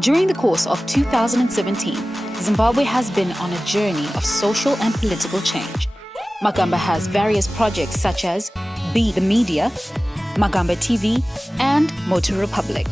During the course of 2017, Zimbabwe has been on a journey of social and political change. Magamba has various projects such as Be the Media, Magamba TV, and Motor Republic.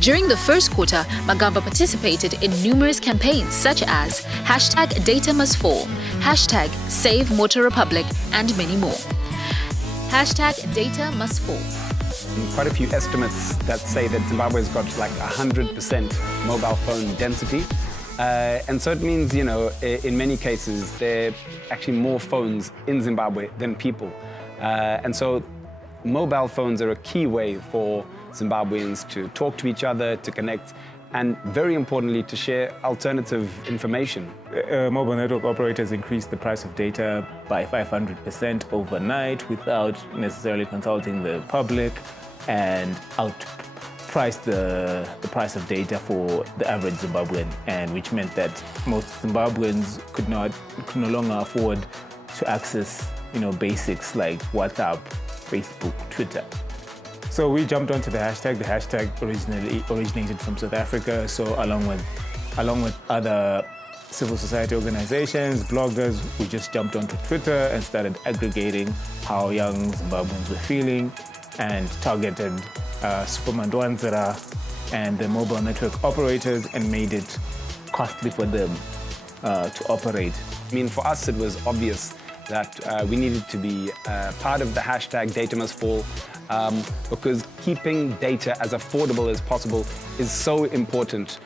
During the first quarter, Magamba participated in numerous campaigns such as #DataMustFall, #Save Motor Republic, and many more. #DataMustFall. Quite a few estimates that say that Zimbabwe's got like 100% mobile phone density. And so it means, in many cases, there are actually more phones in Zimbabwe than people. And so mobile phones are a key way for Zimbabweans to talk to each other, to connect, and very importantly, to share alternative information. Mobile network operators increased the price of data by 500% overnight without necessarily consulting the public, and outpriced the price of data for the average Zimbabwean, and which meant that most Zimbabweans could no longer afford to access, basics like WhatsApp, Facebook, Twitter. So we jumped onto the hashtag. The hashtag originally originated from South Africa. So along with other civil society organizations, bloggers, we just jumped onto Twitter and started aggregating how young Zimbabweans were feeling, and targeted Supermandwanzira and the mobile network operators and made it costly for them to operate. For us, it was obvious that we needed to be part of the hashtag #DataMustFall, because keeping data as affordable as possible is so important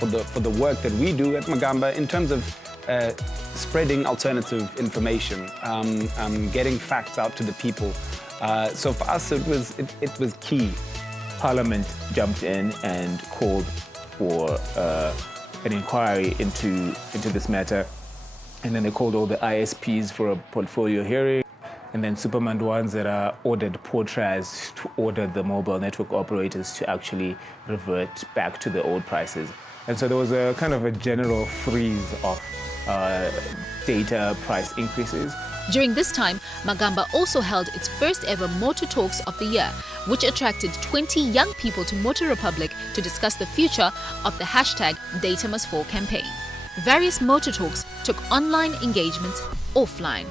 for the work that we do at Magamba in terms of spreading alternative information, getting facts out to the people. So for us, it was key. Parliament jumped in and called for an inquiry into this matter. And then they called all the ISPs for a portfolio hearing. And then Supermandwanzira ordered Portras to order the mobile network operators to actually revert back to the old prices. And so there was a kind of a general freeze of data price increases. During this time, Magamba also held its first ever Motor Talks of the Year, which attracted 20 young people to Motor Republic to discuss the future of the #DataMustFall campaign. Various Motor Talks took online engagements offline.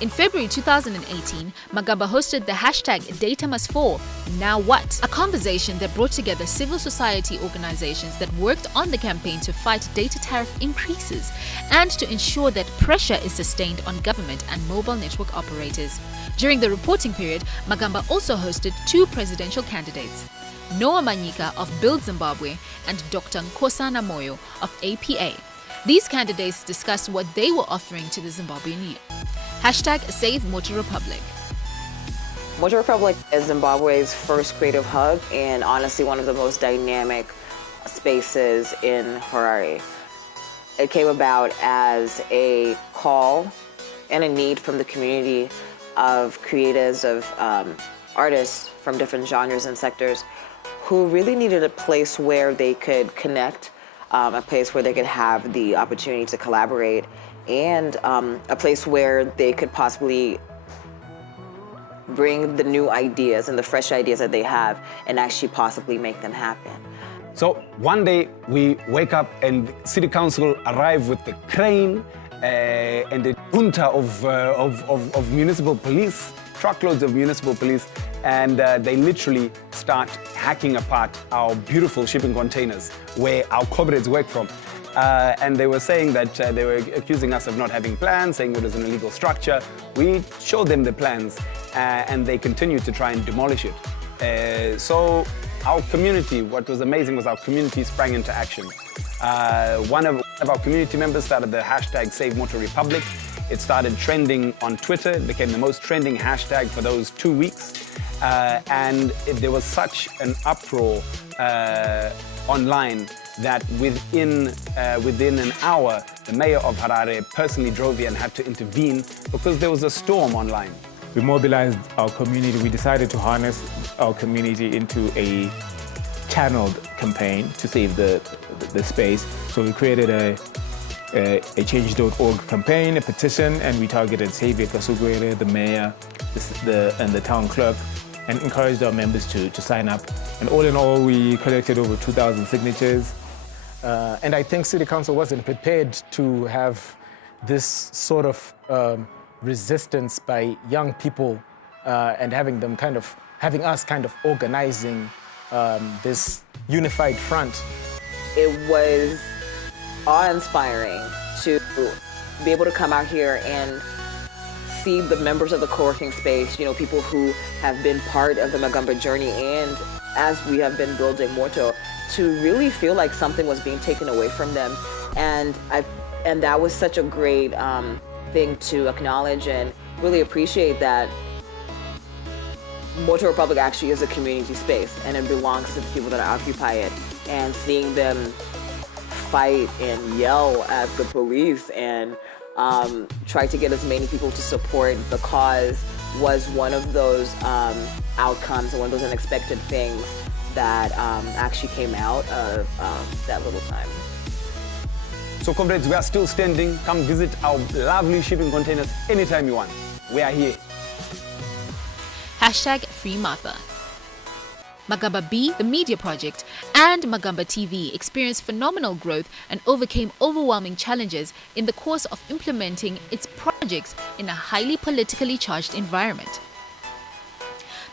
In February 2018, Magamba hosted the #DataMustFall, Now What? A conversation that brought together civil society organizations that worked on the campaign to fight data tariff increases and to ensure that pressure is sustained on government and mobile network operators. During the reporting period, Magamba also hosted 2 presidential candidates, Noah Manyika of Build Zimbabwe and Dr. Nkosana Moyo of APA. These candidates discussed what they were offering to the Zimbabwean youth. #Save Motor Republic. Motor Republic is Zimbabwe's first creative hub and honestly one of the most dynamic spaces in Harare. It came about as a call and a need from the community of creatives, of artists from different genres and sectors who really needed a place where they could connect, a place where they could have the opportunity to collaborate, and a place where they could possibly bring the new ideas and the fresh ideas that they have and actually possibly make them happen. So one day we wake up and City Council arrive with the crane and the junta of municipal police, truckloads of municipal police, and they literally start hacking apart our beautiful shipping containers where our comrades work from. And they were saying that they were accusing us of not having plans, saying it was an illegal structure. We showed them the plans and they continued to try and demolish it. So our community, what was amazing was our community sprang into action. One of our community members started the #Save Motor Republic. It started trending on Twitter. It became the most trending hashtag for those 2 weeks. And there was such an uproar online that within an hour, the mayor of Harare personally drove here and had to intervene because there was a storm online. We mobilized our community. We decided to harness our community into a channeled campaign to save the space. So we created a change.org campaign, a petition, and we targeted Xavier Kasugwere, the mayor, and the town clerk, and encouraged our members to sign up. And all in all, we collected over 2,000 signatures. And I think City Council wasn't prepared to have this sort of resistance by young people and having us kind of organizing this unified front. It was awe-inspiring to be able to come out here and see the members of the co-working space, you know, people who have been part of the Magamba journey, and as we have been building Moto, to really feel like something was being taken away from them. And that was such a great thing to acknowledge and really appreciate, that Moto Republic actually is a community space and it belongs to the people that occupy it. And seeing them fight and yell at the police and try to get as many people to support the cause was one of those outcomes and one of those unexpected things that actually came out of that little time. So comrades, we are still standing. Come visit our lovely shipping containers anytime you want. We are here. #FreeMartha. Magamba B, the media project, and Magamba TV experienced phenomenal growth and overcame overwhelming challenges in the course of implementing its projects in a highly politically charged environment.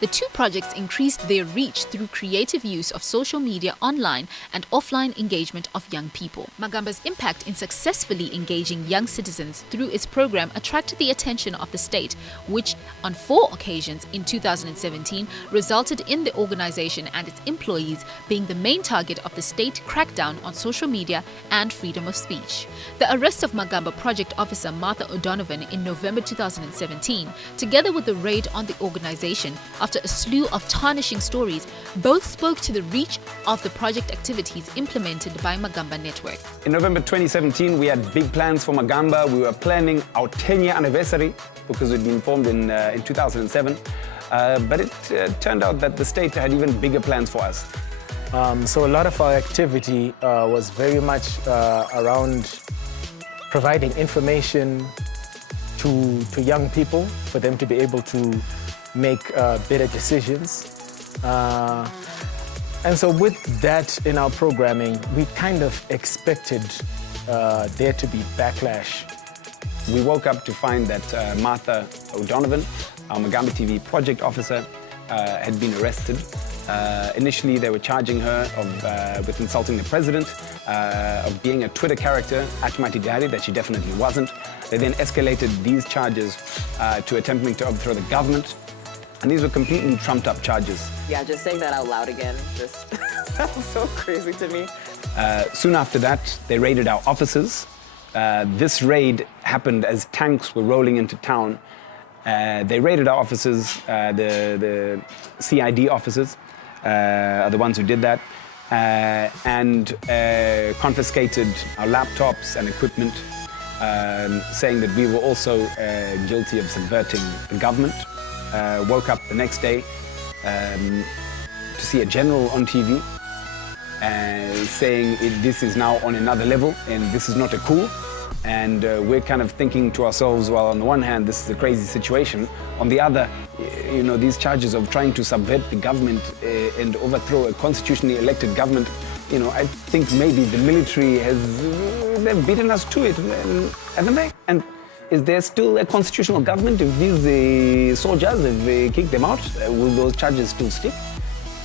The two projects increased their reach through creative use of social media online and offline engagement of young people. Magamba's impact in successfully engaging young citizens through its program attracted the attention of the state, which on 4 occasions in 2017 resulted in the organization and its employees being the main target of the state crackdown on social media and freedom of speech. The arrest of Magamba project officer Martha O'Donovan in November 2017, together with the raid on the organization after a slew of tarnishing stories, both spoke to the reach of the project activities implemented by Magamba Network. In November 2017, we had big plans for Magamba. We were planning our 10-year anniversary because we'd been formed in 2007. But it turned out that the state had even bigger plans for us. So a lot of our activity was very much around providing information to young people for them to be able to make better decisions. And so with that in our programming, we kind of expected there to be backlash. We woke up to find that Martha O'Donovan, our Magamba TV project officer, had been arrested. Initially, they were charging her with insulting the president, of being a Twitter character, Atmatidari, that she definitely wasn't. They then escalated these charges to attempting to overthrow the government. And these were completely trumped up charges. Yeah, just saying that out loud again just sounds so crazy to me. Soon after that, they raided our offices. This raid happened as tanks were rolling into town. They raided our offices. The CID officers are the ones who did that, and confiscated our laptops and equipment, saying that we were also guilty of subverting the government. Woke up the next day to see a general on TV saying this is now on another level and this is not a coup. And we're kind of thinking to ourselves, well, on the one hand, this is a crazy situation. On the other, you know, these charges of trying to subvert the government and overthrow a constitutionally elected government, you know, I think maybe the military they've beaten us to it, haven't they? And is there still a constitutional government if these soldiers have kicked them out? Will those charges still stick?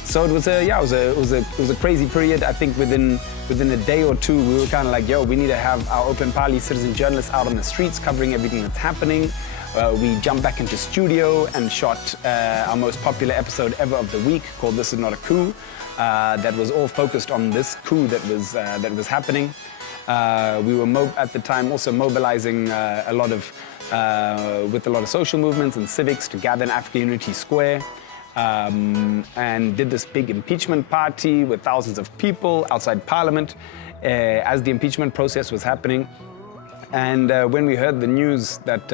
So it was a crazy period. I think within a day or two, we were kind of like, yo, we need to have our open parley citizen journalists out on the streets covering everything that's happening. We jumped back into studio and shot our most popular episode ever of the week called "This Is Not a Coup." That was all focused on this coup that was happening. We were at the time also mobilizing with a lot of social movements and civics to gather in African Unity Square. And did this big impeachment party with thousands of people outside Parliament as the impeachment process was happening. And when we heard the news that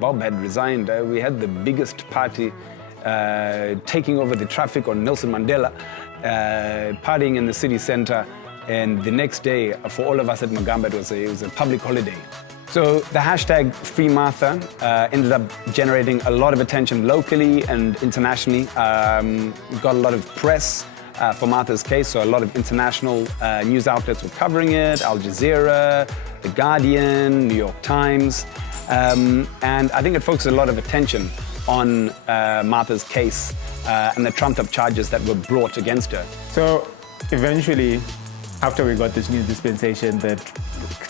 Bob had resigned, we had the biggest party taking over the traffic on Nelson Mandela, partying in the city center. And the next day, for all of us at Magamba, it was a public holiday. So the hashtag Free Martha ended up generating a lot of attention locally and internationally. We got a lot of press for Martha's case, so a lot of international news outlets were covering it, Al Jazeera, The Guardian, New York Times, and I think it focused a lot of attention on Martha's case and the trumped-up charges that were brought against her. So eventually, after we got this new dispensation, that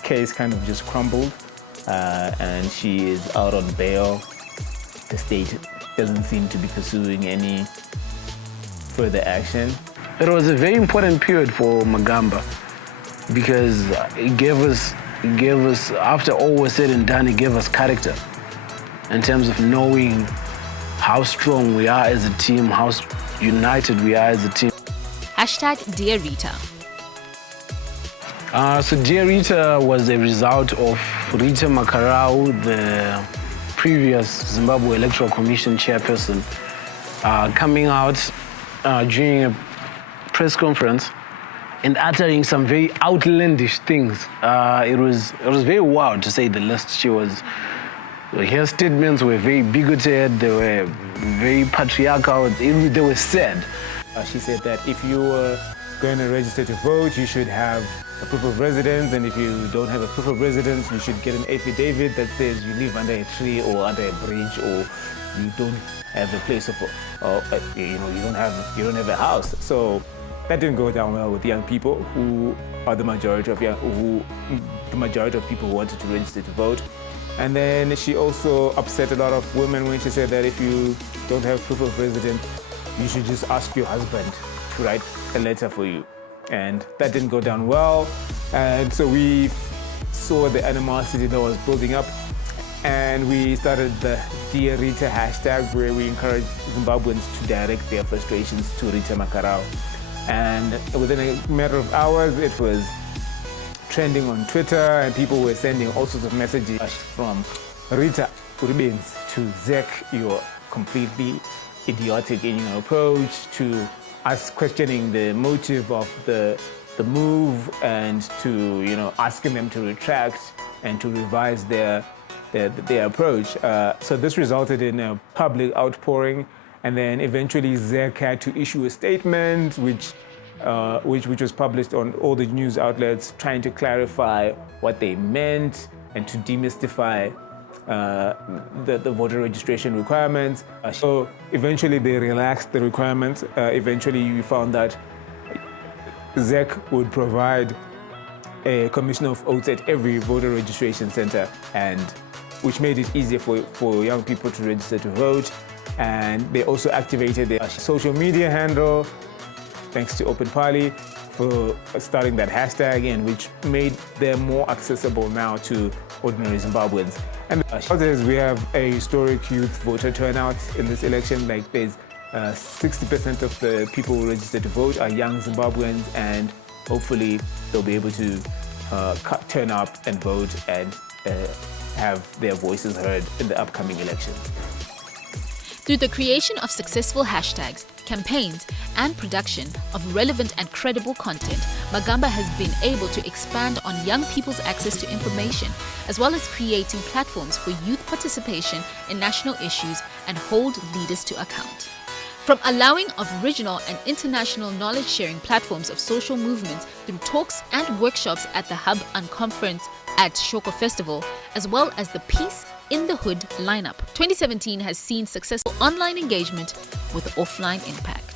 case kind of just crumbled, and she is out on bail. The state doesn't seem to be pursuing any further action. It was a very important period for Magamba because it gave us, after all was said and done, it gave us character in terms of knowing how strong we are as a team, how united we are as a team. Hashtag Dear Rita. So Dear Rita was a result of Rita Makarau, the previous Zimbabwe Electoral Commission chairperson, coming out during a press conference and uttering some very outlandish things. It was very wild, to say the least. Her statements were very bigoted, they were very patriarchal, they were sad. She said that if you were going to register to vote, you should have a proof of residence, and if you don't have a proof of residence, you should get an affidavit that says you live under a tree or under a bridge, or you don't have a place of, you don't have a house. So that didn't go down well with young people, who are the majority of people who wanted to register to vote. And then she also upset a lot of women when she said that if you don't have proof of residence, you should just ask your husband to write a letter for you. And that didn't go down well. And so we saw the animosity that was building up, and we started the Dear Rita hashtag, where we encouraged Zimbabweans to direct their frustrations to Rita Makarau. And within a matter of hours, it was trending on Twitter, and people were sending all sorts of messages from Rita Uribens to Zek, you're completely idiotic in your approach, to us questioning the motive of the move, and to asking them to retract and to revise their approach. So this resulted in a public outpouring, and then eventually Zek had to issue a statement which was published on all the news outlets, trying to clarify what they meant and to demystify the voter registration requirements. So eventually they relaxed the requirements. Eventually we found that ZEC would provide a commissioner of oaths at every voter registration center, and which made it easier for young people to register to vote. And they also activated their social media handle, thanks to Open Party, for starting that hashtag, and which made them more accessible now to ordinary Zimbabweans. And we have a historic youth voter turnout in this election. Like, there's 60% of the people who registered to vote are young Zimbabweans, and hopefully they'll be able to turn up and vote and have their voices heard in the upcoming elections. Through the creation of successful hashtags, campaigns, and production of relevant and credible content, Magamba has been able to expand on young people's access to information, as well as creating platforms for youth participation in national issues and hold leaders to account. From allowing of regional and international knowledge-sharing platforms of social movements through talks and workshops at the Hub and Conference at Shoko Festival, as well as the Peace in the Hood lineup, 2017 has seen successful online engagement with offline impact.